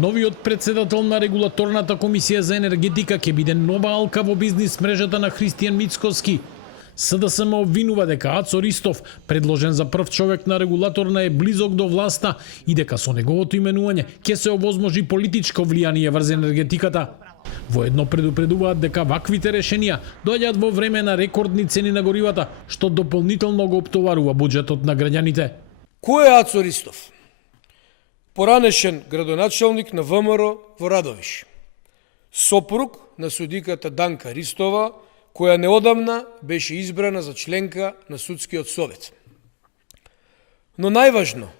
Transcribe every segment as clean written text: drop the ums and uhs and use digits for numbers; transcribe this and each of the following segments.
Новиот председател на регулаторната комисија за енергетика ќе биде нова алка во бизнис мрежата на Христијан Мицкоски. СДСМ обвинува дека Ацо Ристов, предложен за прв човек на регулаторна, е близок до власта и дека со неговото именување ќе се овозможи политичко влијание врз енергетиката. Воедно предупредуваат дека ваквите решенија доаѓаат во време на рекордни цени на горивата, што дополнително го оптоварува буџетот на граѓаните. Кој е Ацо Ристов? Поранешен градоначалник на ВМРО во Радовиш. Сопруг на судиката Данка Ристова, која неодамна беше избрана за членка на Судскиот совет. Но најважно,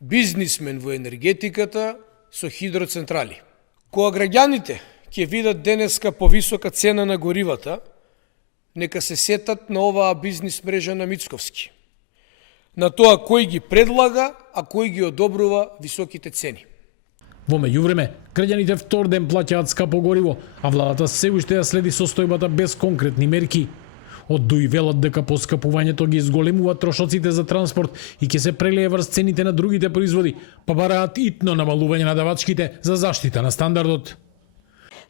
бизнисмен во енергетиката со хидроцентрали. Кога граѓаните ќе видат денеска повисока цена на горивата, нека се сетат на оваа бизнис мрежа на Мицковски. На тоа кој ги предлага, а кој ги одобрува високите цени. Во меѓувреме, граѓаните втор ден плаќаат скапо гориво, а владата се уште ја следи состојбата без конкретни мерки. Од ДУИ велат дека поскапувањето ги изголемува трошоците за транспорт и ќе се прелее врз цените на другите производи, па бараат итно намалување на давачките за заштита на стандардот.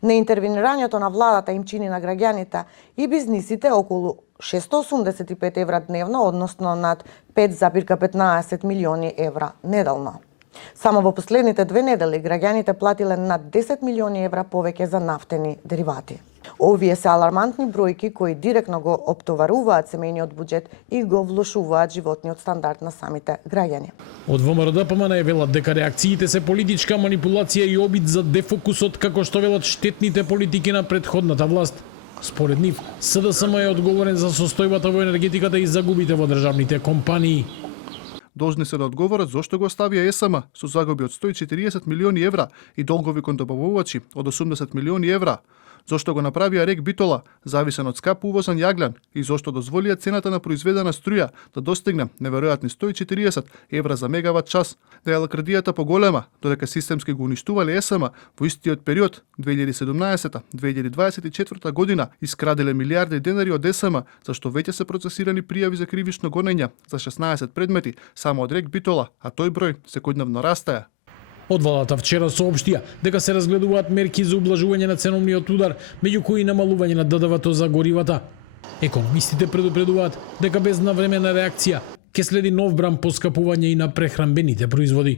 Неинтервенирањето на владата им чини на граѓаните и бизнисите околу 685 евра дневно, односно над 5,15 милиони евра неделно. Само во последните 2 недели граѓаните платиле над 10 милиони евра повеќе за нафтени деривати. Овие се алармантни бројки кои директно го оптоваруваат семејниот буџет и го влошуваат животниот стандард на самите граѓани. Од ВМРО ДПМН велат дека реакциите се политичка манипулација и обид за дефокусот, како што велат штетните политики на претходната власт. Според нив, СДСМ е одговорен за состојбата во енергетиката и загубите во државните компании. Должни се да одговорат зошто го оставија ЕСМ со загуби од 140 милиони евра и долгови кон добавувачи од 80 милиони евра. Зошто го направија РЕК Битола, зависен од скап увозен јаглен, и зошто дозволија цената на произведена струја да достигне неверојатни 140 евра за мегават час, да ја кредијата поголема, додека системски го уништувале ЕСМ во истиот период 2017-2024 година искраделе милиарди денари од ЕСМ, зашто веќе се процесирани пријави за кривично гонење за 16 предмети само од РЕК Битола, а тој број секојдневно растае. Од владата вчера соопштија дека се разгледуваат мерки за ублажување на ценовниот удар, меѓу кои намалување на ДДВ-то за горивата. Економистите предупредуваат дека без навременна реакција ќе следи нов бран поскапување и на прехранбените производи.